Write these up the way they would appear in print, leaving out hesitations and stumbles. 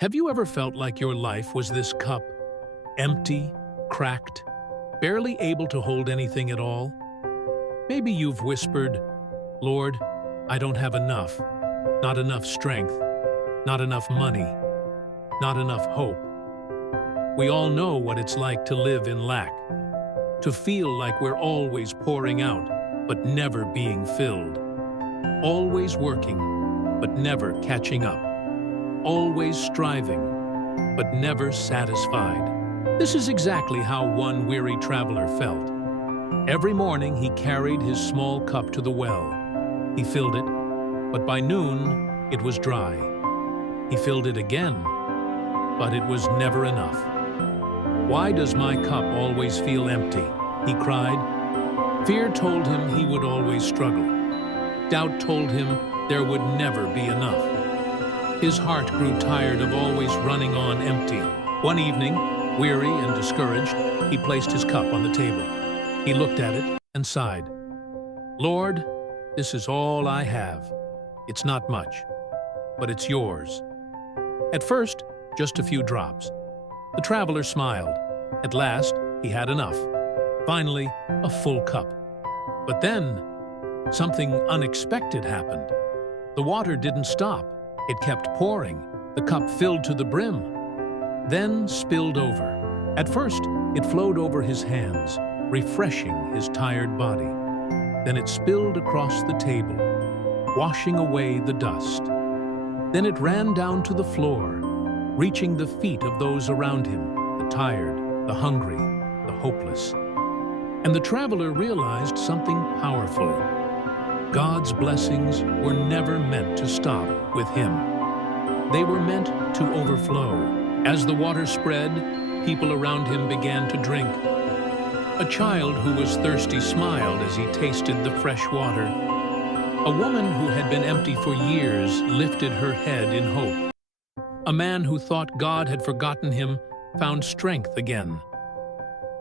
Have you ever felt like your life was this cup? Empty, cracked, barely able to hold anything at all? Maybe you've whispered, "Lord, I don't have enough. Not enough strength. Not enough money. Not enough hope." We all know what it's like to live in lack. To feel like we're always pouring out, but never being filled. Always working, but never catching up. Always striving, but never satisfied. This is exactly how one weary traveler felt. Every morning he carried his small cup to the well. He filled it, but by noon it was dry. He filled it again, but it was never enough. "Why does my cup always feel empty?" he cried. Fear told him he would always struggle. Doubt told him there would never be enough. His heart grew tired of always running on empty. One evening, weary and discouraged, he placed his cup on the table. He looked at it and sighed. "Lord, this is all I have. It's not much, but it's yours." At first, just a few drops. The traveler smiled. At last, he had enough. Finally, a full cup. But then, something unexpected happened. The water didn't stop. It kept pouring. The cup filled to the brim, then spilled over. At first, it flowed over his hands, refreshing his tired body. Then it spilled across the table, washing away the dust. Then it ran down to the floor, reaching the feet of those around him, the tired, the hungry, the hopeless. And the traveler realized something powerful. God's blessings were never meant to stop with him. They were meant to overflow. As the water spread, people around him began to drink. A child who was thirsty smiled as he tasted the fresh water. A woman who had been empty for years lifted her head in hope. A man who thought God had forgotten him found strength again.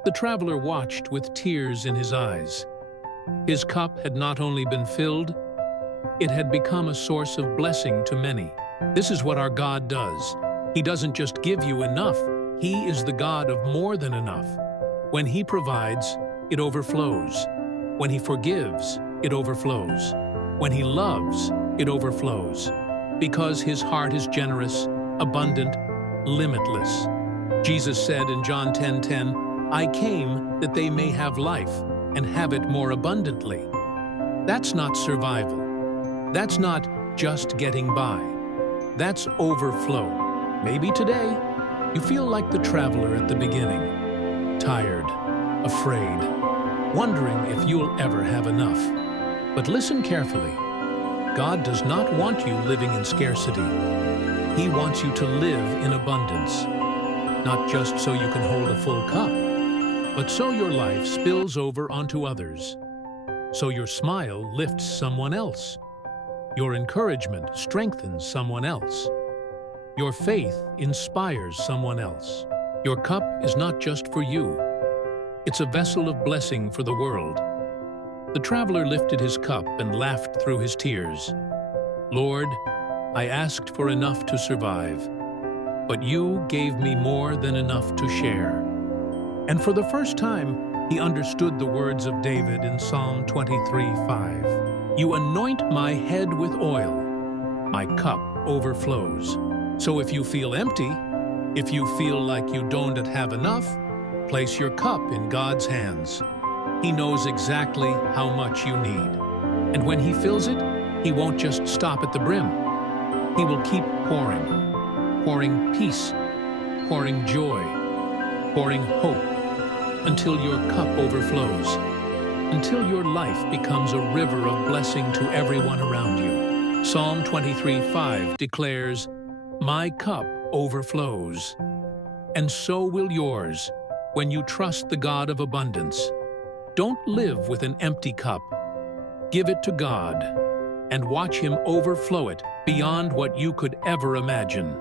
The traveler watched with tears in his eyes. His cup had not only been filled, it had become a source of blessing to many. This is what our God does. He doesn't just give you enough. He is the God of more than enough. When He provides, it overflows. When He forgives, it overflows. When He loves, it overflows. Because His heart is generous, abundant, limitless. Jesus said in John 10:10, "I came that they may have life and have it more abundantly." That's not survival. That's not just getting by. That's overflow. Maybe today, you feel like the traveler at the beginning. Tired, afraid, wondering if you'll ever have enough. But listen carefully. God does not want you living in scarcity. He wants you to live in abundance. Not just so you can hold a full cup, but so your life spills over onto others. So your smile lifts someone else. Your encouragement strengthens someone else. Your faith inspires someone else. Your cup is not just for you. It's a vessel of blessing for the world. The traveler lifted his cup and laughed through his tears. "Lord, I asked for enough to survive, but you gave me more than enough to share." And for the first time, he understood the words of David in Psalm 23:5. "You anoint my head with oil, my cup overflows." So if you feel empty, if you feel like you don't have enough, place your cup in God's hands. He knows exactly how much you need. And when He fills it, He won't just stop at the brim. He will keep pouring, pouring peace, pouring joy, pouring hope, until your cup overflows, until your life becomes a river of blessing to everyone around you. Psalm 23:5 declares, "My cup overflows." And so will yours when you trust the God of abundance. Don't live with an empty cup. Give it to God and watch Him overflow it beyond what you could ever imagine.